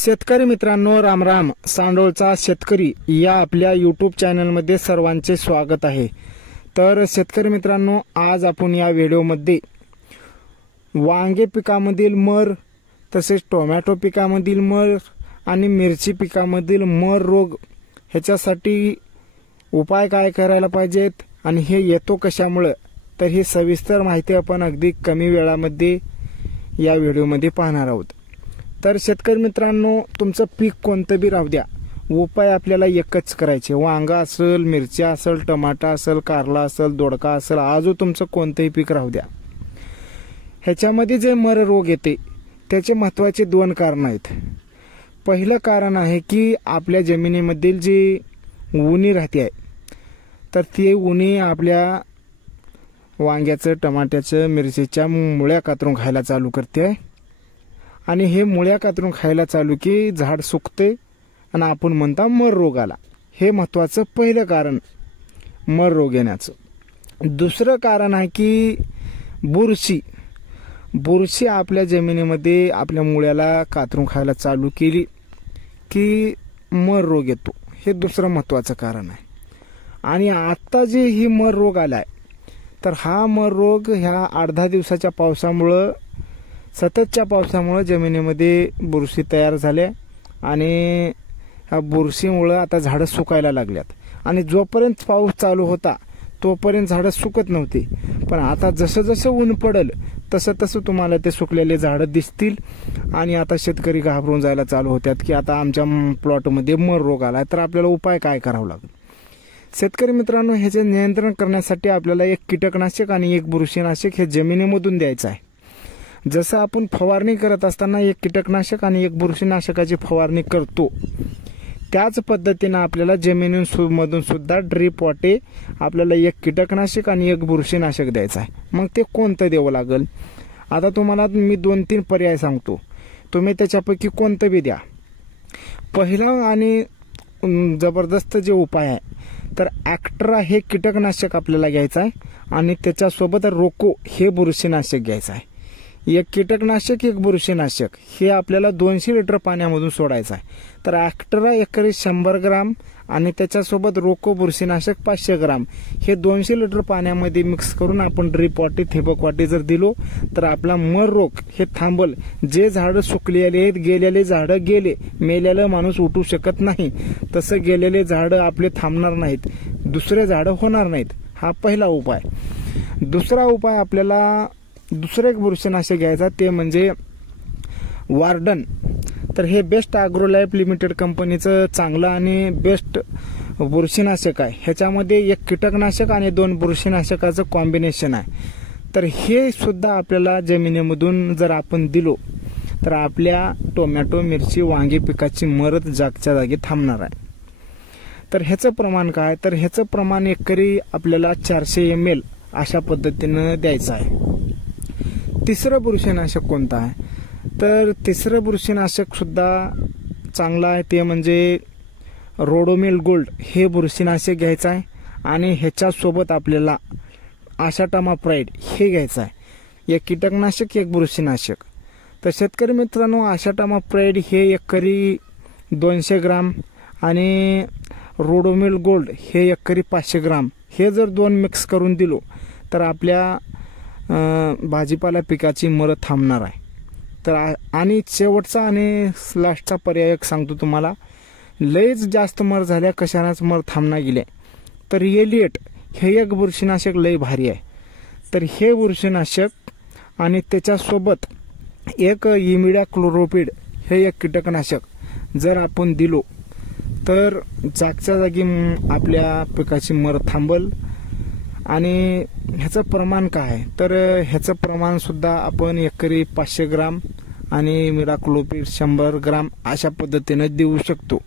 शेतकरी मित्रांनो, राम राम. सांडोळचा शेतकरी या आपल्या यूट्यूब चॅनलमध्ये सर्वांचे स्वागत आहे. तर शेतकरी मित्रांनो, आज आपण या व्हिडिओमध्ये वांगे पिकामधील मर, तसेच टोमॅटो पिकामधील मर आणि मिरची पिकामधील मर रोग ह्याच्यासाठी उपाय काय करायला पाहिजेत आणि हे येतो कशामुळे, तर ही सविस्तर माहिती आपण अगदी कमी वेळामध्ये या व्हिडिओमध्ये पाहणार आहोत. तर शेतकरी मित्रांनो, तुमचं पीक कोणतं बी राहू द्या, उपाय आपल्याला एकच करायचे. वांगा असेल, मिरच्या असेल, टमाटा असेल, कारला असेल, दोडका असेल, आजू तुमचं कोणतंही पीक राहू द्या, ह्याच्यामध्ये जे मर रोग येते त्याचे महत्त्वाचे दोन कारण आहेत. पहिलं कारण आहे की आपल्या जमिनीमधील जी उनी राहते आहे, तर ती उनी आपल्या वांग्याचं, टमाट्याचं, मिरचीच्या मुळ्या कातरून खायला चालू करते आहे. आणि हे मुळ्या कातरून खायला चालू की झाड सुकते आणि आपण म्हणता मर रोग आला. हे महत्त्वाचं पहिलं कारण मर रोग येण्याचं. दुसरं कारण आहे की बुरशी आपल्या जमिनीमध्ये आपल्या मुळ्याला कातरून खायला चालू केली की मर रोग येतो. हे दुसरं महत्त्वाचं कारण आहे. आणि आत्ता जे ही मर रोग आलाय, तर हा मर रोग ह्या 8-10 दिवसाच्या पावसामुळं, सततच्या पावसामुळे जमिनीमध्ये बुरशी तयार झाल्या आणि ह्या बुरशीमुळं आता झाडं सुकायला लागल्यात. आणि जोपर्यंत पाऊस चालू होता तोपर्यंत झाडं सुकत नव्हती, पण आता जसं जसं ऊन पडल तसं तसं तुम्हाला ते सुकलेले झाडं दिसतील. आणि आता शेतकरी घाबरून जायला चालू होतात की आता आमच्या प्लॉटमध्ये मर रोग आला, तर आपल्याला उपाय काय करावा लागेल. शेतकरी मित्रांनो, ह्याचे नियंत्रण करण्यासाठी आपल्याला एक कीटकनाशक आणि एक बुरशीनाशक हे जमिनीमधून द्यायचं आहे. जसं आपण फवारणी करत असताना एक कीटकनाशक आणि एक बुरशीनाशकाची फवारणी करतो, त्याच पद्धतीनं आपल्याला जमिनीमधून सुद्धा ड्रीप वाटे आपल्याला एक कीटकनाशक आणि एक बुरशीनाशक द्यायचं आहे. मग ते कोणतं द्यावं लागेल, आता तुम्हाला मी 2-3 पर्याय सांगतो, तुम्ही त्याच्यापैकी कोणतं बी द्या. पहिलं आणि जबरदस्त जे उपाय आहे, तर ॲक्ट्रा हे कीटकनाशक आपल्याला घ्यायचं आहे आणि त्याच्यासोबत रोको हे बुरशीनाशक घ्यायचं आहे. एक कीटकनाशक, एक बुरशीनाशक हे आपल्याला 200 लिटर पाण्यामधून सोडायचं आहे. तर ॲक्ट्रा एकरी 100 ग्राम आणि त्याच्यासोबत रोको बुरशीनाशक 500 ग्राम हे 200 लिटर पाण्यामध्ये मिक्स करून आपण ड्रीप वाटी, ठिबक वाटी जर दिलो, तर आपला मर रोग हे थांबल. जे झाडं सुकलेले आहेत, गेलेले झाडं गेले, मेलेला माणूस उठू शकत नाही, तसं गेलेले झाडं आपले थांबणार नाहीत, दुसरे झाडं होणार नाहीत. हा पहिला उपाय. दुसरा उपाय आपल्याला दुसरं एक बुरशीनाशक घ्यायचा, ते म्हणजे वार्डन. तर हे बेस्ट ॲग्रोलाईफ लिमिटेड कंपनीचं चांगलं आणि बेस्ट बुरशीनाशक आहे. ह्याच्यामध्ये एक कीटकनाशक आणि 2 बुरशीनाशकाचं कॉम्बिनेशन आहे. तर हे सुद्धा आपल्याला जमिनीमधून जर आपण दिलो, तर आपल्या टोमॅटो, मिरची, वांगी पिकाची मरत जागच्या जागी थांबणार आहे. तर ह्याचं प्रमाण काय, तर ह्याचं प्रमाण एकरी आपल्याला 400 ml अशा पद्धतीनं द्यायचं आहे. तिसरं बुरशीनाशक कोणतं आहे, तर तिसरं बुरशीनाशक सुद्धा चांगलं आहे, ते म्हणजे रोडोमिल गोल्ड हे बुरशीनाशक घ्यायचं आहे. आणि ह्याच्यासोबत आपल्याला आशाटामाप्राइड हे घ्यायचं आहे. एक कीटकनाशक, एक बुरशीनाशक. तर शेतकरी मित्रांनो, आशाटामाप्राइड हे एकरी 200 ग्राम आणि रोडोमिल गोल्ड हे एकरी 500 ग्राम हे जर 2 मिक्स करून दिलो, तर आपल्या भाजीपाला पिकाची मर थांबणार आहे. तर आणि शेवटचा आणि लास्टचा पर्याय एक सांगतो तुम्हाला, लयच जास्त मर झाल्या, कशानेच मर थांबना गेले, तर एलिएट हे एक बुरशीनाशक लय भारी आहे. तर हे बुरशीनाशक आणि त्याच्यासोबत एक इमिडा क्लोरोपिड हे एक कीटकनाशक जर आपण दिलो, तर जागच्या जागी आपल्या पिकाची मर थांबल. आणि ह्याचं प्रमाण काय आहे, तर ह्याचं प्रमाण सुद्धा आपण एकरी 500 ग्राम आणि मिडाक्लोपिड 100 ग्राम अशा पद्धतीने देऊ शकतो.